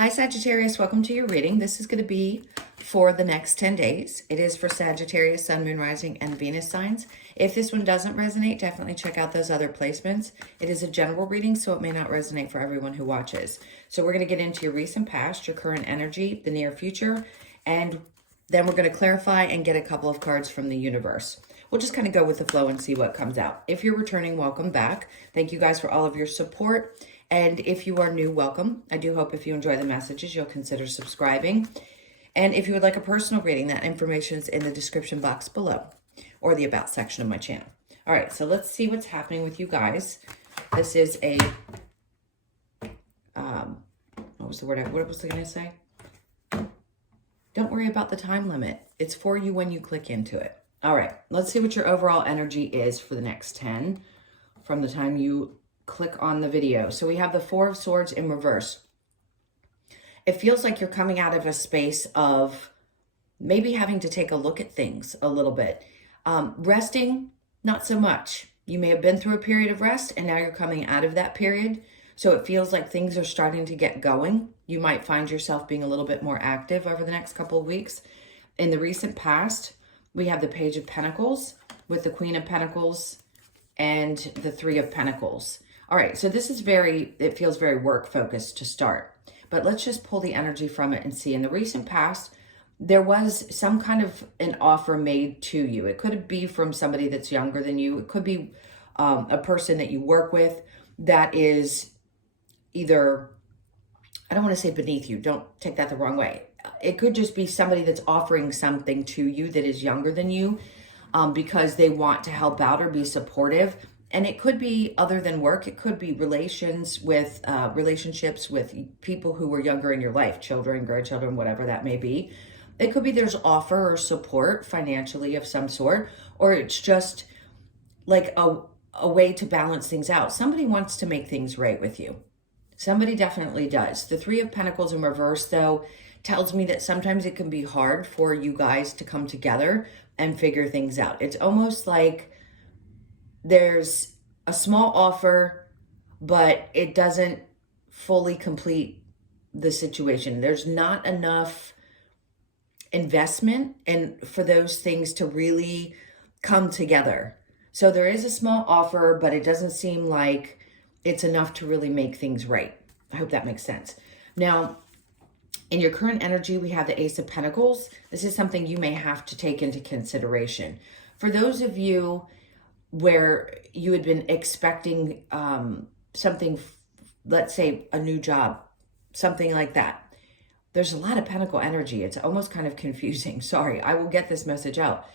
Hi Sagittarius, welcome to your reading. This is going to be for the next 10 days. It is for Sagittarius, Sun, Moon, Rising, and Venus signs. If this one doesn't resonate, definitely check out those other placements. It is a general reading, so it may not resonate for everyone who watches. So we're going to get into your recent past, your current energy, the near future, and then we're going to clarify and get a couple of cards from the universe. We'll just kind of go with the flow and see what comes out. If you're returning, welcome back. Thank you guys for all of your support. And if you are new, welcome. I do hope if you enjoy the messages, you'll consider subscribing. And if you would like a personal reading, that information is in the description box below or the About section of my channel. All right, so let's see what's happening with you guys. This is a, what was I going to say? Don't worry about the time limit. It's for you when you click into it. All right, let's see what your overall energy is for the next 10 from the time you click on the video. So we have the Four of Swords in reverse. It feels like you're coming out of a space of maybe having to take a look at things a little bit. Resting, not so much. You may have been through a period of rest and now you're coming out of that period. So it feels like things are starting to get going. You might find yourself being a little bit more active over the next couple of weeks. In the recent past, we have the Page of Pentacles with the Queen of Pentacles and the Three of Pentacles. All right, so this is it feels very work focused to start, but let's just pull the energy from it and see. In the recent past, there was some kind of an offer made to you. It could be from somebody that's younger than you. It could be a person that you work with that is either, I don't want to say beneath you. Don't take that the wrong way. It could just be somebody that's offering something to you that is younger than you because they want to help out or be supportive. And it could be other than work. It could be relationships with people who were younger in your life, children, grandchildren, whatever that may be. It could be there's offer or support financially of some sort, or it's just like a way to balance things out. Somebody wants to make things right with you. Somebody definitely does. The Three of Pentacles in reverse, though, tells me that sometimes it can be hard for you guys to come together and figure things out. It's almost like there's a small offer, but it doesn't fully complete the situation. There's not enough investment and for those things to really come together. So there is a small offer, but it doesn't seem like it's enough to really make things right. I hope that makes sense. Now, in your current energy, we have the Ace of Pentacles. This is something you may have to take into consideration. For those of you where you had been expecting something, let's say a new job, something like that. There's a lot of Pentacle energy. It's almost kind of confusing. Sorry, I will get this message out.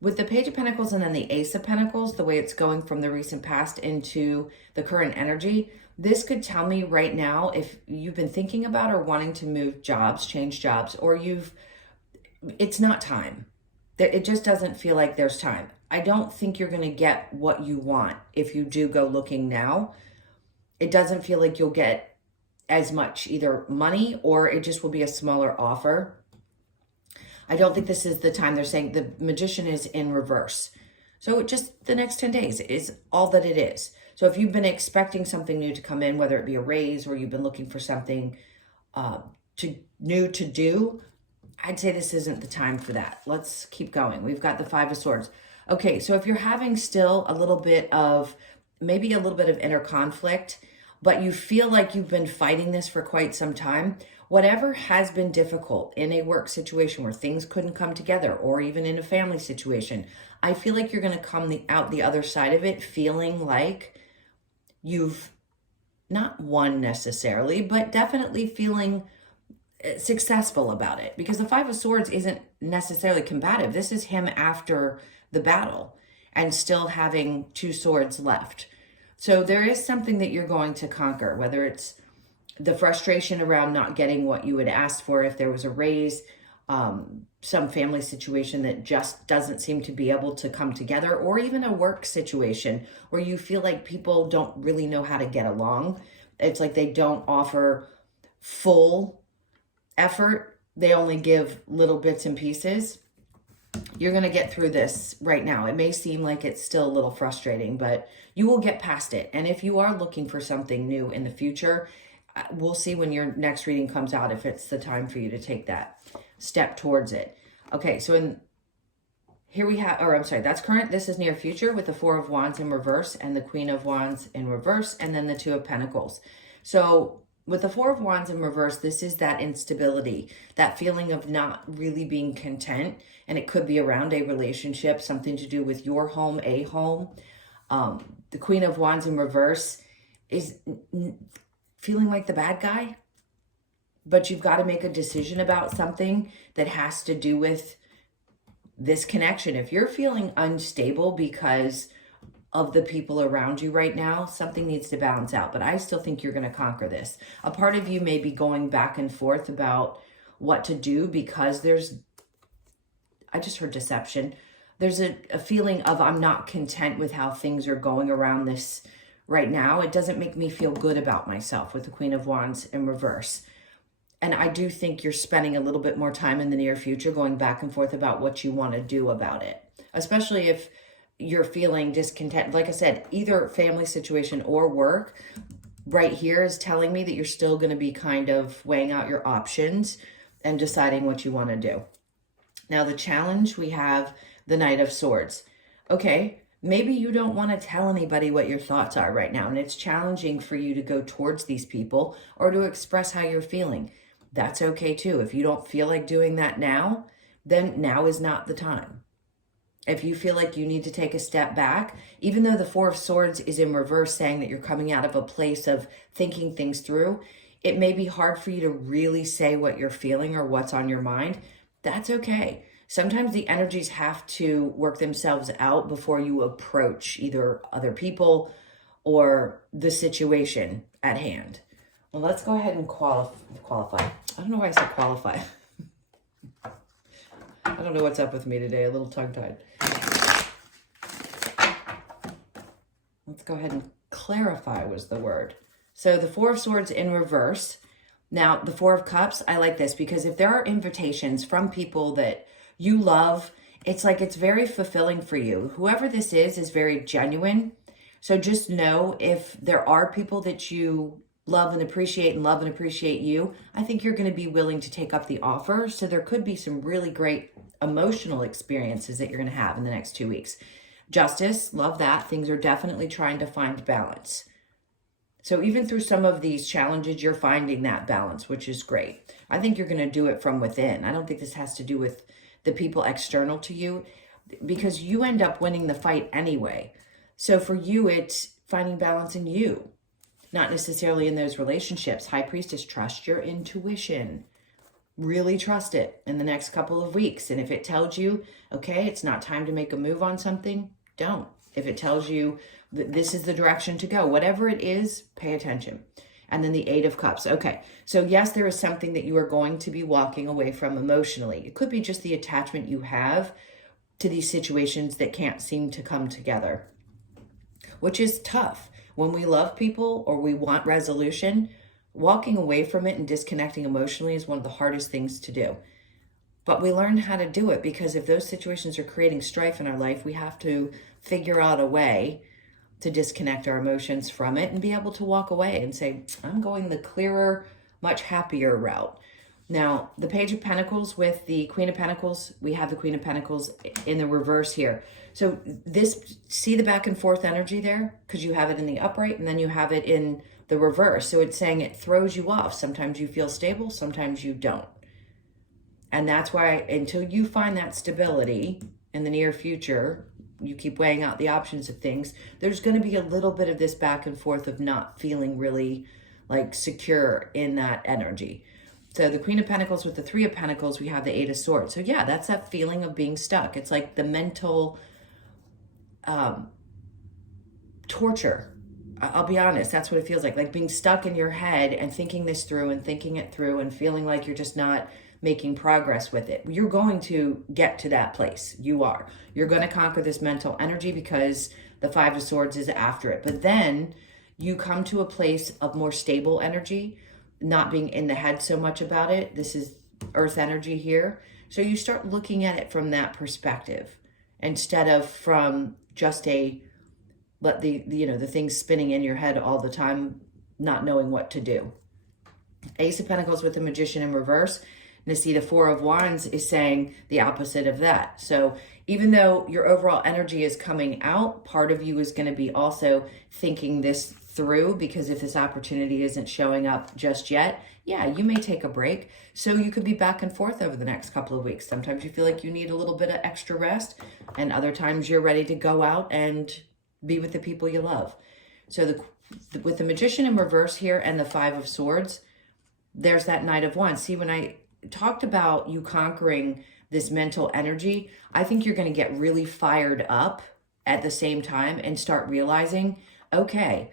With the Page of Pentacles and then the Ace of Pentacles, the way it's going from the recent past into the current energy, this could tell me right now if you've been thinking about or wanting to move jobs, change jobs, or it's not time. It just doesn't feel like there's time. I don't think you're going to get what you want if you do go looking now. It doesn't feel like you'll get as much either money or it just will be a smaller offer. I don't think this is the time. They're saying the Magician is in reverse. So just the next 10 days is all that it is. So if you've been expecting something new to come in, whether it be a raise or you've been looking for something new to do, I'd say this isn't the time for that. Let's keep going. We've got the Five of Swords. Okay, so if you're having still maybe a little bit of inner conflict, but you feel like you've been fighting this for quite some time, whatever has been difficult in a work situation where things couldn't come together or even in a family situation, I feel like you're going to come out the other side of it feeling like you've not won necessarily, but definitely feeling successful about it, because the Five of Swords isn't necessarily combative. This is him after the battle and still having two swords left. So there is something that you're going to conquer, whether it's the frustration around not getting what you had asked for, if there was a raise, some family situation that just doesn't seem to be able to come together, or even a work situation where you feel like people don't really know how to get along. It's like they don't offer full effort. They only give little bits and pieces. You're going to get through this right now. It may seem like it's still a little frustrating, but you will get past it. And if you are looking for something new in the future, we'll see when your next reading comes out if it's the time for you to take that step towards it. Okay, so here we have, or I'm sorry, that's current. This is near future with the Four of Wands in reverse and the Queen of Wands in reverse, and then the Two of Pentacles. So with the Four of Wands in reverse, this is that instability, that feeling of not really being content. And it could be around a relationship, something to do with your home, a home. The Queen of Wands in reverse is feeling like the bad guy, but you've got to make a decision about something that has to do with this connection. If you're feeling unstable because of the people around you right now, something needs to balance out. But I still think you're going to conquer this. A part of you may be going back and forth about what to do because I just heard deception. There's a feeling of I'm not content with how things are going around this right now. It doesn't make me feel good about myself with the Queen of Wands in reverse. And I do think you're spending a little bit more time in the near future going back and forth about what you want to do about it, especially if you're feeling discontent. Like I said, either family situation or work right here is telling me that you're still going to be kind of weighing out your options and deciding what you want to do. Now, the challenge, we have the Knight of Swords. Okay, maybe you don't want to tell anybody what your thoughts are right now, and it's challenging for you to go towards these people or to express how you're feeling. That's okay too. If you don't feel like doing that now, then now is not the time. If you feel like you need to take a step back, even though the Four of Swords is in reverse, saying that you're coming out of a place of thinking things through, it may be hard for you to really say what you're feeling or what's on your mind. That's okay. Sometimes the energies have to work themselves out before you approach either other people or the situation at hand. Well, let's go ahead and qualify. I don't know why I said qualify. I don't know what's up with me today, a little tongue-tied. Let's go ahead and clarify was the word. So the Four of Swords in reverse. Now, the Four of Cups, I like this because if there are invitations from people that you love, it's like it's very fulfilling for you. Whoever this is very genuine. So just know if there are people that you love and appreciate you, I think you're going to be willing to take up the offer. So there could be some really great emotional experiences that you're going to have in the next 2 weeks. Justice, love that. Things are definitely trying to find balance. So even through some of these challenges, you're finding that balance, which is great. I think you're going to do it from within. I don't think this has to do with the people external to you because you end up winning the fight anyway. So for you, it's finding balance in you. Not necessarily in those relationships. High Priestess, trust your intuition. Really trust it in the next couple of weeks. And if it tells you, okay, it's not time to make a move on something, don't. If it tells you that this is the direction to go, whatever it is, pay attention. And then the Eight of Cups. Okay, so yes, there is something that you are going to be walking away from emotionally. It could be just the attachment you have to these situations that can't seem to come together, which is tough. When we love people or we want resolution, walking away from it and disconnecting emotionally is one of the hardest things to do. But we learn how to do it because if those situations are creating strife in our life, we have to figure out a way to disconnect our emotions from it and be able to walk away and say, I'm going the clearer, much happier route. Now, the Page of Pentacles with the Queen of Pentacles, we have the Queen of Pentacles in the reverse here. So this, see the back and forth energy there? Because you have it in the upright and then you have it in the reverse. So it's saying it throws you off. Sometimes you feel stable, sometimes you don't. And that's why until you find that stability in the near future, you keep weighing out the options of things, there's going to be a little bit of this back and forth of not feeling really like secure in that energy. So the Queen of Pentacles with the Three of Pentacles, we have the Eight of Swords. So yeah, that's that feeling of being stuck. It's like the mental torture. I'll be honest, that's what it feels like being stuck in your head and thinking this through and thinking it through and feeling like you're just not making progress with it. You're going to get to that place. You are. You're going to conquer this mental energy because the Five of Swords is after it. But then you come to a place of more stable energy, not being in the head so much about it. This is earth energy here. So you start looking at it from that perspective instead of from just the things spinning in your head all the time, not knowing what to do. Ace of Pentacles with the Magician in reverse. And to see the Four of Wands is saying the opposite of that. So even though your overall energy is coming out, part of you is going to be also thinking this through, because if this opportunity isn't showing up just yet, yeah, you may take a break. So you could be back and forth over the next couple of weeks. Sometimes you feel like you need a little bit of extra rest, and other times you're ready to go out and be with the people you love. So with the Magician in reverse here and the Five of Swords, there's that Knight of Wands. See, when I talked about you conquering this mental energy, I think you're going to get really fired up at the same time and start realizing, okay,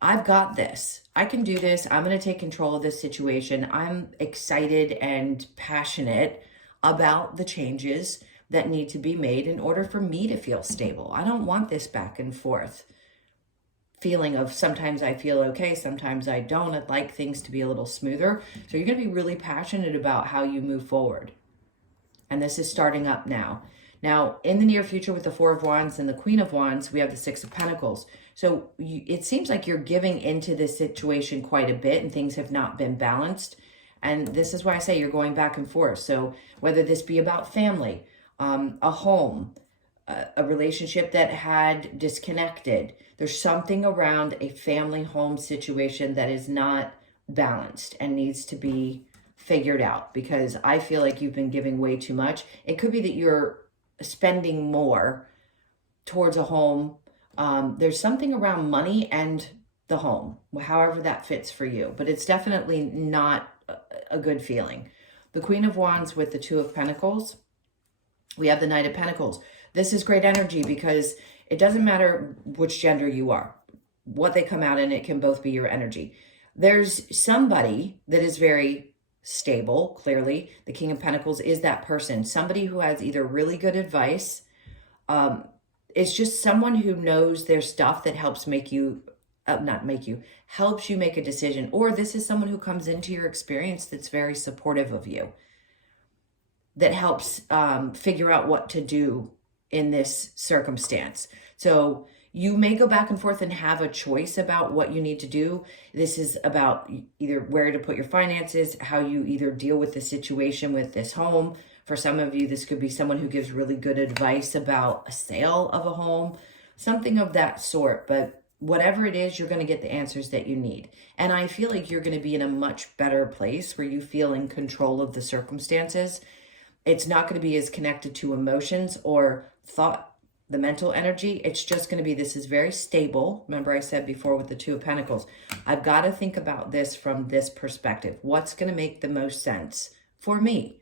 I've got this. I can do this. I'm going to take control of this situation. I'm excited and passionate about the changes that need to be made in order for me to feel stable. I don't want this back and forth feeling of sometimes I feel okay, sometimes I don't. I'd like things to be a little smoother. So you're going to be really passionate about how you move forward. And this is starting up now. Now, in the near future with the Four of Wands and the Queen of Wands, we have the Six of Pentacles. So it seems like you're giving into this situation quite a bit and things have not been balanced. And this is why I say you're going back and forth. So whether this be about family, a home, a relationship that had disconnected, there's something around a family home situation that is not balanced and needs to be figured out, because I feel like you've been giving way too much. It could be that you're spending more towards a home. There's something around money and the home, however that fits for you, but it's definitely not a good feeling. The Queen of Wands with the Two of Pentacles, we have the Knight of Pentacles. This is great energy because it doesn't matter which gender you are. What they come out in, it can both be your energy. There's somebody that is very stable, clearly. The King of Pentacles is that person. Somebody who has either really good advice. It's just someone who knows their stuff that helps helps you make a decision. Or this is someone who comes into your experience that's very supportive of you, that helps figure out what to do in this circumstance. So you may go back and forth and have a choice about what you need to do. This is about either where to put your finances, how you either deal with the situation with this home. For some of you, this could be someone who gives really good advice about a sale of a home, something of that sort. But whatever it is, you're going to get the answers that you need. And I feel like you're going to be in a much better place where you feel in control of the circumstances. It's not going to be as connected to emotions or thought, the mental energy. It's just going to be, this is very stable. Remember I said before with the Two of Pentacles, I've got to think about this from this perspective. What's going to make the most sense for me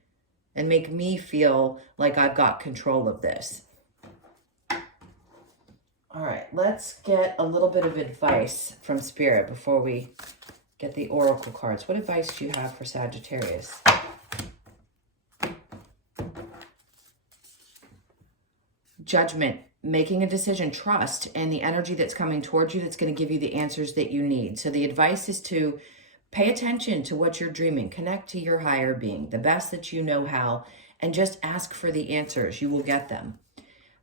and make me feel like I've got control of this? All right, let's get a little bit of advice from Spirit before we get the Oracle cards. What advice do you have for Sagittarius? Judgment, making a decision, trust, and the energy that's coming towards you that's going to give you the answers that you need. So the advice is to pay attention to what you're dreaming, connect to your higher being, the best that you know how, and just ask for the answers. You will get them.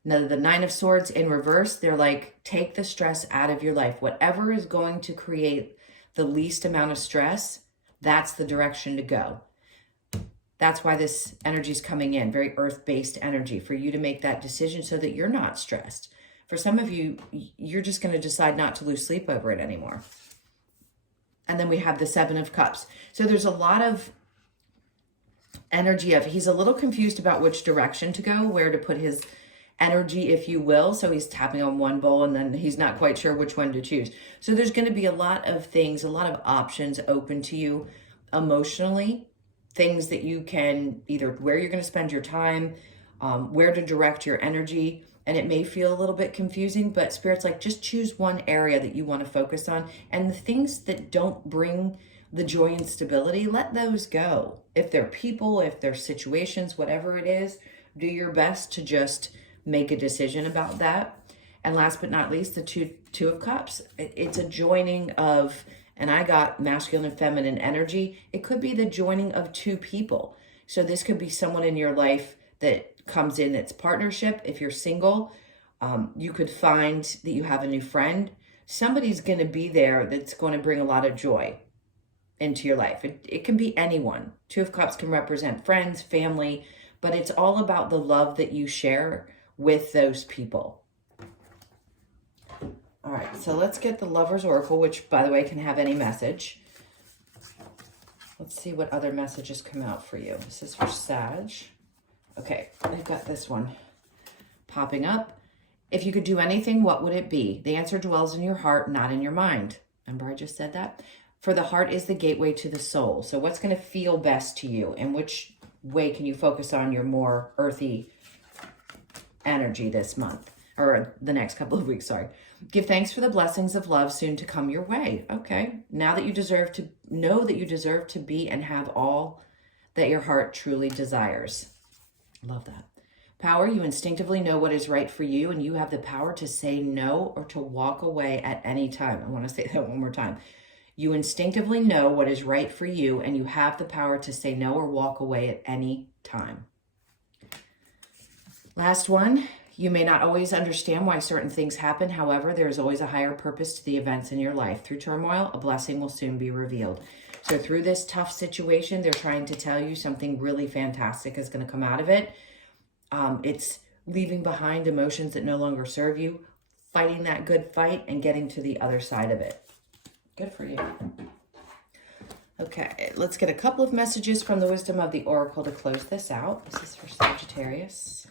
Now, the Nine of Swords in reverse, they're like, take the stress out of your life. Whatever is going to create the least amount of stress, that's the direction to go. That's why this energy is coming in, very earth-based energy, for you to make that decision so that you're not stressed. For some of you, you're just going to decide not to lose sleep over it anymore. And then we have the Seven of Cups. So there's a lot of energy of, he's a little confused about which direction to go, where to put his energy, if you will. So he's tapping on one bowl and then he's not quite sure which one to choose. So there's going to be a lot of things, a lot of options open to you emotionally. Things that you can either where you're going to spend your time, where to direct your energy. And it may feel a little bit confusing, but Spirit's like, just choose one area that you want to focus on. And the things that don't bring the joy and stability, let those go. If they're people, if they're situations, whatever it is, do your best to just make a decision about that. And last but not least, the Two of Cups. It's a joining of, and I got masculine and feminine energy. It could be the joining of two people. So this could be someone in your life that comes in that's partnership. If you're single, you could find that you have a new friend. Somebody's going to be there that's going to bring a lot of joy into your life. It can be anyone. Two of Cups can represent friends, family, but it's all about the love that you share with those people. All right, so let's get the Lover's Oracle, which, by the way, can have any message. Let's see what other messages come out for you. This is for Sag. Okay, we've got this one popping up. If you could do anything, what would it be? The answer dwells in your heart, not in your mind. Remember I just said that? For the heart is the gateway to the soul. So what's going to feel best to you? And which way can you focus on your more earthy energy this month? Or the next couple of weeks, sorry. Give thanks for the blessings of love soon to come your way. Okay. Now that you deserve to know that you deserve to be and have all that your heart truly desires. Love that. Power, you instinctively know what is right for you, and you have the power to say no or to walk away at any time. I want to say that one more time. You instinctively know what is right for you, and you have the power to say no or walk away at any time. Last one. You may not always understand why certain things happen. However, there is always a higher purpose to the events in your life. Through turmoil, a blessing will soon be revealed. So through this tough situation, they're trying to tell you something really fantastic is going to come out of it. It's leaving behind emotions that no longer serve you, fighting that good fight, and getting to the other side of it. Good for you. Okay, let's get a couple of messages from the Wisdom of the Oracle to close this out. This is for Sagittarius.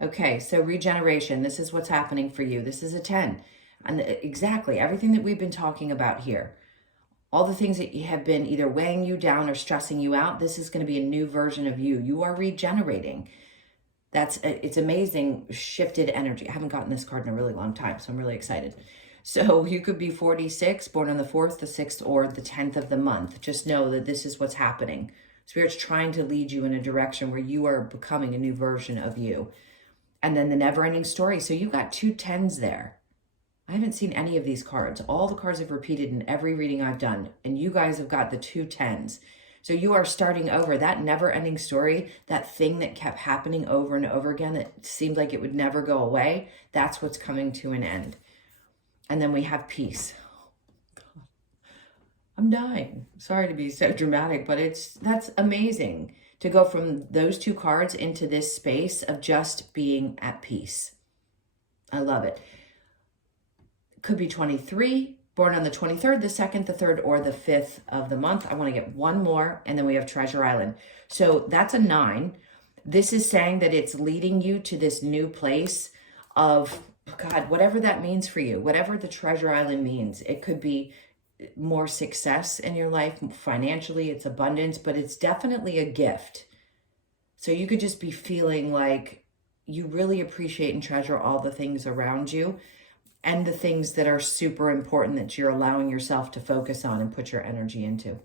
Okay, so regeneration. This is what's happening for you. This is a 10. And exactly everything that we've been talking about here. All the things that have been either weighing you down or stressing you out, this is going to be a new version of you. You are regenerating. It's amazing shifted energy. I haven't gotten this card in a really long time, so I'm really excited. So you could be 46, born on the 4th, the 6th, or the 10th of the month. Just know that this is what's happening. Spirit's trying to lead you in a direction where you are becoming a new version of you. And then the never-ending story. So you got 2 10s there. I haven't seen any of these cards. All the cards have repeated in every reading I've done. And you guys have got the 2 10s. So you are starting over. That never-ending story, that thing that kept happening over and over again, that seemed like it would never go away, that's what's coming to an end. And then we have peace. God, I'm dying. Sorry to be so dramatic, but that's amazing to go from those 2 cards into this space of just being at peace. I love it. Could be 23, born on the 23rd, the 2nd, the 3rd, or the 5th of the month. I want to get one more, and then we have Treasure Island. So that's a 9. This is saying that it's leading you to this new place of, God, whatever that means for you, whatever the Treasure Island means. It could be more success in your life financially, it's abundance, but it's definitely a gift. So you could just be feeling like you really appreciate and treasure all the things around you and the things that are super important that you're allowing yourself to focus on and put your energy into.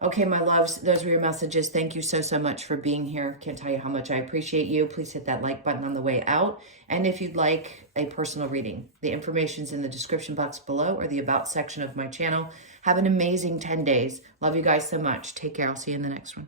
Okay, my loves, those were your messages. Thank you so, so much for being here. Can't tell you how much I appreciate you. Please hit that like button on the way out. And if you'd like a personal reading, the information's in the description box below or the About section of my channel. Have an amazing 10 days. Love you guys so much. Take care. I'll see you in the next one.